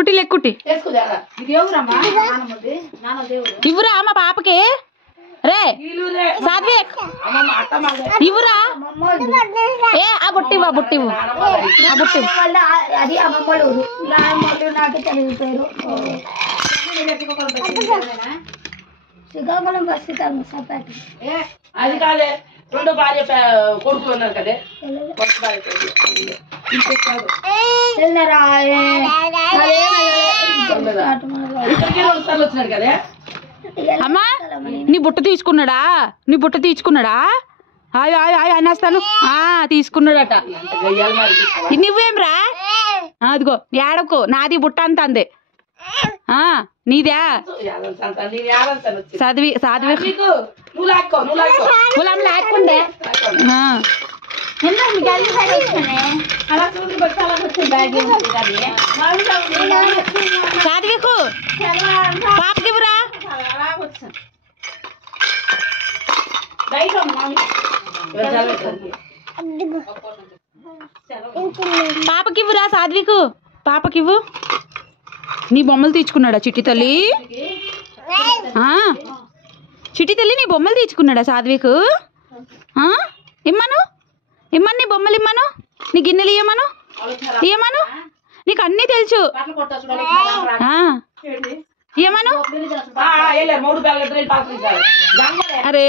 కుట్టి లెక్కుట్టి ఇవ్వరా మా పాపకి రే సాధ్వి ఇవ్వరా ఏ ఆ బుట్టి ఇవ్వ బుట్టి ఇవ్వు ఆ బుట్టి అది అమ్మమ్మలు నాకు తెలుగు పేరు శ్రీకాకుళం బస్సు సపాటి అది కాదే రెండో భార్య కొడుకులు ఉన్నారు కదే వచ్చినారు కదే అమ్మా నీ బుట్ట తీసుకున్నాడా నీ బుట్ట తీసుకున్నాడా హాయ్ హాయ్ హాయ్ అనేస్తాను తీసుకున్నాడట నువ్వేం రా అదిగో ఏడకు నాది బుట్ట అంత అంది నీదే చదివి చదివి లేకుండే చదివికు పాపకివ్వరా పాపకివ్వురా సాధ్వికు పాపకివ్వు నీ బొమ్మలు తీర్చుకున్నాడా చిట్టి తల్లి చిట్టి తల్లి నీ బొమ్మలు తీర్చుకున్నాడా సాధ్వికు ఇమ్మను ఇమ్మను నీ బొమ్మలు ఇమ్మను నీ గిన్నెలు ఇయ్యమను ఇయ్యమను నీకు అన్నీ తెలుసు ఇయ్యమను అరే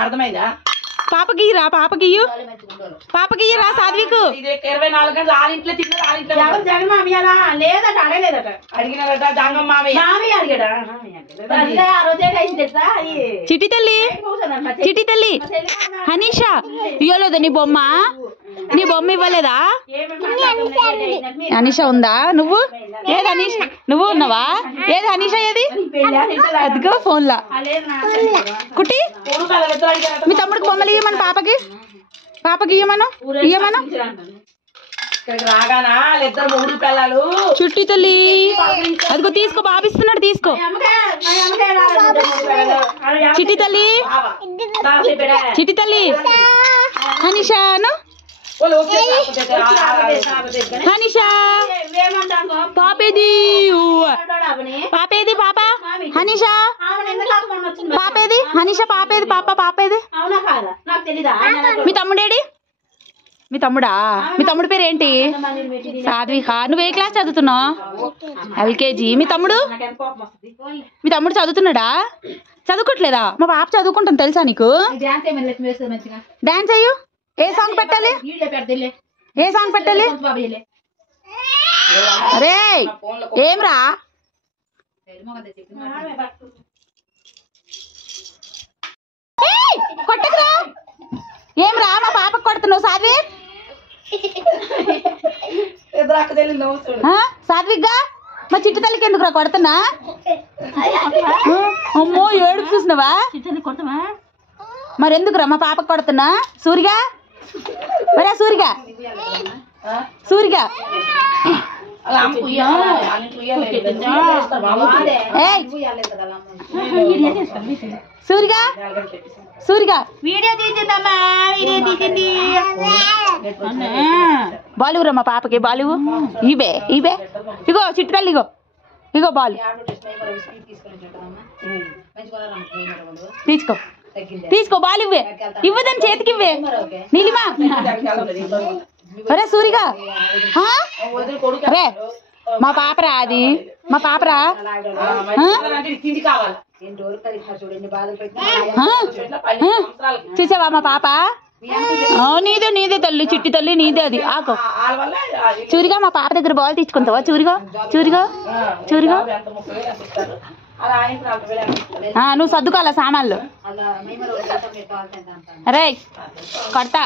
అర్థమైందా పాపకియ్యరా పాపకియ్యు పాపకియ్యరా సాధ్వికు 24 గంటలు ఆరింట్లో చిట్టి తల్లి చిట్టి తల్లి హనీషా ఇవ్వలేదా నీ బొమ్మ ఇవ్వలేదా హనీషా ఉందా నువ్వు ఏది హనీష్ నువ్వు ఉన్నావా ఏది హనీషా ఏది అదిగో ఫోన్ లా కుట్టి మీ తమ్ముడికి బొమ్మలు ఇయ్యమను పాపకి ఇయ్యమను చుట్టి తల్లి అదిగో తీసుకో బాబిస్తున్నాడు తీసుకో చిట్టి తల్లి హనీషాను హనీషా పాపేది పాప హనీషా పాపేది హనీషా పాపేది పాపేది మీ తమ్ముడేడి మీ తమ్ముడా మీ తమ్ముడు పేరు ఏంటి సాధ్విక నువ్వు ఏ క్లాస్ చదువుతున్నావు ఎల్కేజీ మీ తమ్ముడు చదువుతున్నాడా చదువుకోవట్లేదా మా పాప చదువుకుంటాను తెలుసా నీకు డాన్స్ అయ్యు ఏ సాంగ్ పెట్టాలి అరే ఏమ్రా కొట్టకురా ఏమ్రా మా పాపకు కొడుతున్నావు సాధ్వి సాధ్విగ్గా మా చిట్టి తల్లికి ఎందుకురా కొడుతున్నా అమ్మో ఏడుపు చూసినావా మరెందుకురా మా పాపకు కొడుతున్నా సూరిగా మరే సూరిగా సూరిగా వీడియో తీసిందమ్మా బాలువురా మా పాపకి బాలువు ఇవే ఇగో చిట్టి తల్లి ఇగో బాలు తీసుకో బాలు ఇవ్వదని చేతికి ఇవ్వే నీలిమా అరే సూరిగా అరే మా పాపరా అది మా పాపరా చూసావా మా పాప నీదే తల్లి చిట్టి తల్లి నీదే అది ఆకో చూరిగా మా పాప దగ్గర బాల్ తీసుకుంటావా చూరిగా నువ్వు సర్దుకోవాలా సామాన్లు అరే కొడతా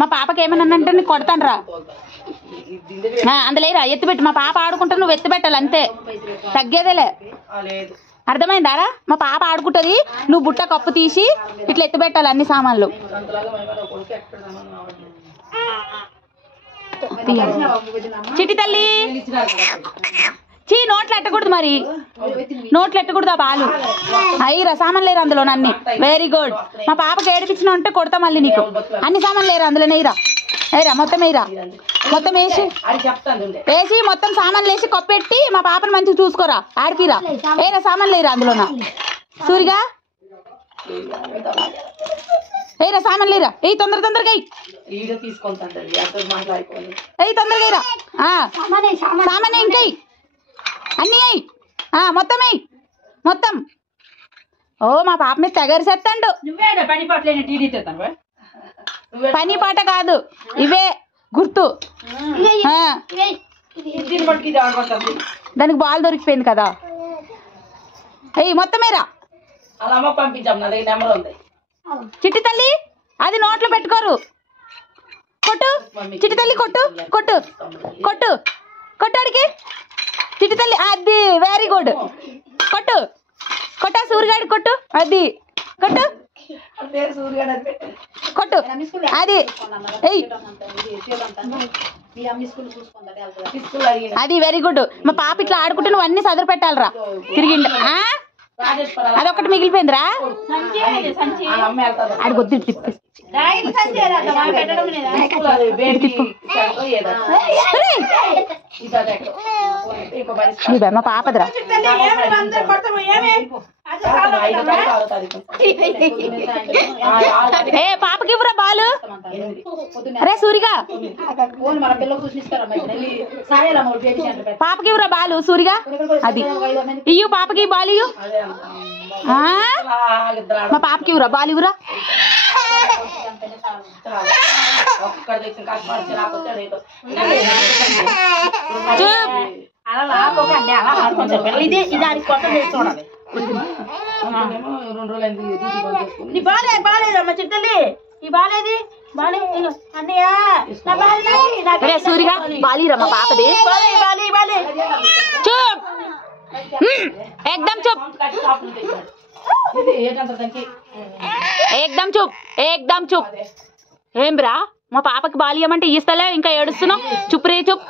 మా పాపకి ఏమన్నా అంటే నీకు కొడతాను రా అందులేరా ఎత్తిపెట్టు మా పాప ఆడుకుంటా నువ్వు ఎత్తిపెట్టాలి అంతే తగ్గేదేలే అర్థమైందారా మా పాప ఆడుకుంటుంది నువ్వు బుట్ట కప్పు తీసి ఇట్లా ఎత్తిపెట్టాలి అన్ని సామాన్లు చిట్టి తల్లి నోట్లు ఎట్టకూడదు మరి నోట్లు ఎట్టకూడదు ఆ బాలు అయ్యిరా సామాన్లు లేరు అందులో అన్ని వెరీ గుడ్ మా పాపకి ఏడిపించిన ఉంటే కొడతా మళ్ళీ నీకు అన్ని సామాన్లు లేరు అందులోనే ఇరా ఏరా మొత్తం వేయరా, మొత్తం వేసి అది చెప్తాను వేసి మొత్తం సామాన్లు వేసి కప్పెట్టి మా పాపను మంచిగా చూసుకోరా. ఆడిపిరా ఏరా సామాన్లు వేయరా అందులోనా సూరిగా ఏరా సామాన్లు వేయరా. ఏ తొందరగా వీడియో తీసుకుంటాను మాట్లాడుకోవాలి. ఏ తొందరగా వేయరా. సామాన్ ఇంకా అన్నీ వేయి, మొత్తం వేయి మొత్తం. ఓ మా పాప మీద తెగరిసేస్తాడు. నువ్వే పని పట్లేని టీడీ తెస్తాను. పని పాట కాదు ఇవే గుర్తు. దానికి బాల్ దొరికిపోయింది కదా. అయ్యి మొత్తమేరా. అలా అమ్మ పంపించాం, నా దగ్గర నెంబర్ ఉంది. చిట్టి తల్లి అది నోట్లో పెట్టుకోరు. కొట్టు చిట్టి తల్లి, కొట్టు కొట్టు కొట్టు కొట్టు అడిగి చిట్టి తల్లి. అది వెరీ గుడ్. కొట్టు కొట్టా సూరిగాడి కొట్టు. అది కొట్టు కొట్టు. అది అది వెరీ గుడ్. మా పాప ఇట్లా ఆడుకుంటే నువ్వు అన్ని సదురు పెట్టాలరా. తిరిగిండు అదొకటి మిగిలిపోయిందిరా. అడిగొద్దు తిప్పు. మా పాపదిరా. ఏ పాపకి ఇవ్వరా బాలు. అరే సూరిగా పాపకి ఇవ్వరా బాలు. సూరిగా అది ఇయ్యు పాపకి బాలు ఇయ్యు. మా పాపకి ఇవ్వరా బాలు ఇవ్వరా. సూరిగా బాలీరా మా పాపది. చూప్ ఏకదం చూప్ ఏకదం చూప్ ఏకదం చూప్. ఏం బ్రా మా పాపకి బాలియమంటే ఇస్తలే ఇంకా ఏడుస్తున్నావు. చుప్రే చూప్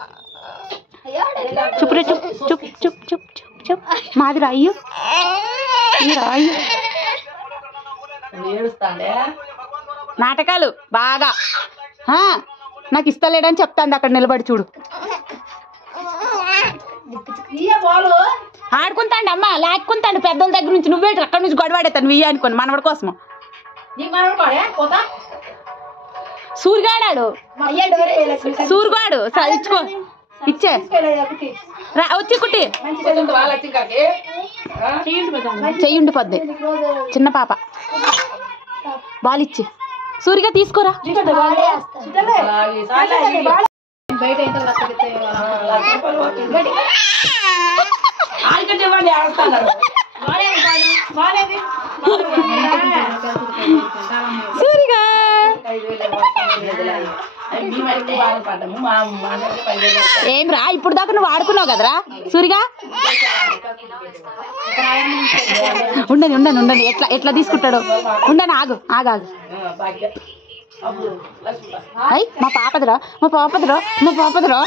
చుప్రే చూప్ చూప్ చూప్ చూప్ చూప్ చూప్. మాదిరా అయ్యో అయ్యో నాటకాలు బాగా. నాకు ఇస్తలేడని చెప్తాండి అక్కడ నిలబడి చూడు. ఆడుకుంటాండి అమ్మ లాక్కుంటాండి పెద్దల దగ్గర నుంచి. నువ్వే అక్కడ నుంచి గొడవాడేతాను వియ్య అనుకోని మనవాడి కోసము. సూరిగాడాడు సూరిగాడు ఇచ్చుకో ఇచ్చే వచ్చి కుట్టి చెయ్యుండి పొద్దు. చిన్న పాప బాలిచ్చి సూరిగా తీసుకోరా. సూరిగా ఏం రా ఇప్పుడు దాకా నువ్వు ఆడుకున్నావు కదరా సూరిగా. ఉండని ఉండని ఉండని ఎట్లా ఎట్లా తీసుకుంటాడు. ఉండని ఆగు ఆగు ఆగు. అయ్యి మా పాపదిరా మా పాపదిరా మా పాపదిరా.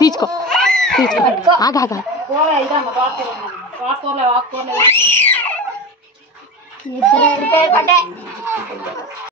తీసుకో తీసుకో ఆగా ఆగా.